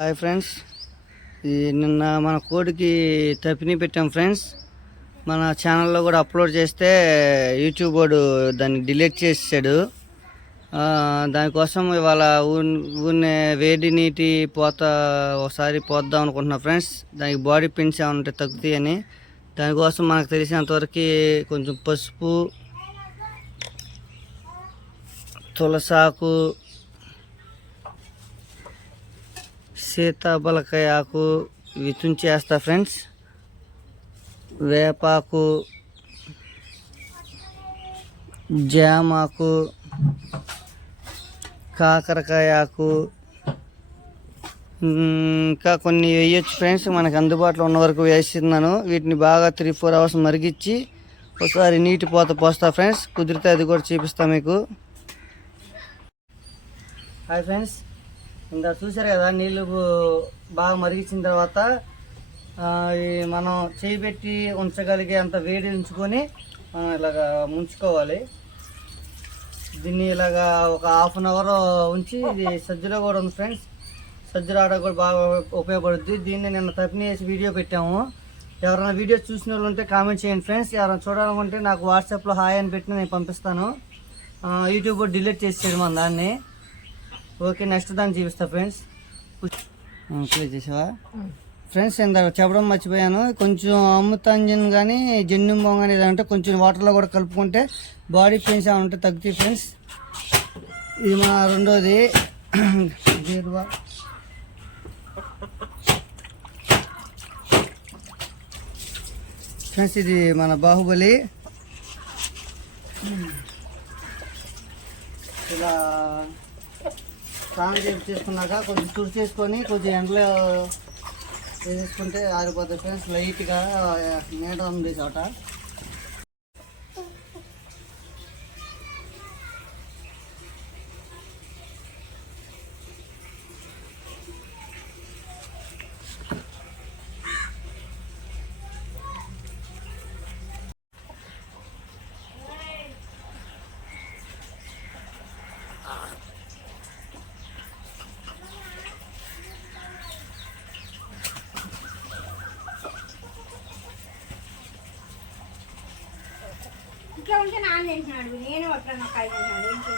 Hi friends, నిన్న మన కోడికి తప్పిని పెట్టాం ఫ్రెండ్స్. మన ఛానల్లో కూడా అప్లోడ్ చేస్తే యూట్యూబ్ వాడు దాన్ని డిలీట్ చేసాడు. దానికోసం ఇవాళ ఊరినే వేడి నీటి పోత ఒకసారి పోద్దాం అనుకుంటున్నా ఫ్రెండ్స్. దానికి బాడీ పిన్స్ ఏమైనా ఉంటే తగ్గుతాయని. దానికోసం మనకు తెలిసినంతవరకు కొంచెం పసుపు, తులసాకు, సీతాబలకాయ ఆకు ఇవి తుంచేస్తా ఫ్రెండ్స్. వేపాకు, జామాకు, కాకరకాయ ఆకు, ఇంకా కొన్ని వేయచ్చు ఫ్రెండ్స్. మనకు అందుబాటులో ఉన్న వరకు వేస్తున్నాను. వీటిని బాగా 3-4 అవర్స్ మరిగించి ఒకసారి నీటి పోత పోస్తా ఫ్రెండ్స్. కుదిరితే అది కూడా చూపిస్తా మీకు. హాయ్ ఫ్రెండ్స్, ఇంకా చూసారు కదా, నీళ్ళు బాగా మరిగించిన తర్వాత మనం చేయి పెట్టి ఉంచగలిగే అంత వేడి ఉంచుకొని ఇలాగా ముంచుకోవాలి. దీన్ని ఇలాగా ఒక 1/2 అవర్ ఉంచి, ఇది సజ్జలో కూడా ఉంది ఫ్రెండ్స్. సజ్జల ఆడ కూడా బాగా ఉపయోగపడుద్ది. దీన్ని నిన్న తప్పిని వేసి వీడియో పెట్టాము. ఎవరైనా వీడియో చూసిన వాళ్ళు ఉంటే కామెంట్ చేయండి ఫ్రెండ్స్. ఎవరైనా చూడాలనుకుంటే నాకు వాట్సాప్లో హాయ్ అని పెట్టి నేను పంపిస్తాను. యూట్యూబ్ డిలీట్ చేసేది మన దాన్ని. ఓకే, నెక్స్ట్ దాన్ని చూపిస్తా ఫ్రెండ్స్. ప్లే చేసావా ఫ్రెండ్స్? ఇందాక చెప్పడం మర్చిపోయాను. కొంచెం అమృతాంజన్ కానీ జెన్యుంబం కానీ ఏదంటే కొంచెం వాటర్లో కూడా కలుపుకుంటే బాడీ పెయిన్స్ ఏమైనా ఉంటే తగ్గుతాయి ఫ్రెండ్స్. ఇది మన రెండోది గేరువా. ఫ్రెండ్స్, ఇది మన బాహుబలి. ఇలా స్నానం చేసుకున్నాక కొంచెం తుడి చేసుకొని కొంచెం ఎండలో వేసుకుంటే ఆరిపోతుంది ఫ్రెండ్స్. లైట్గా నీడ ఉంది చోట. ఇట్లా ఉంటే నాన్న తింటున్నాడు, నేను అట్లా నాకు కాయ తింటున్నాడు. ఏంటి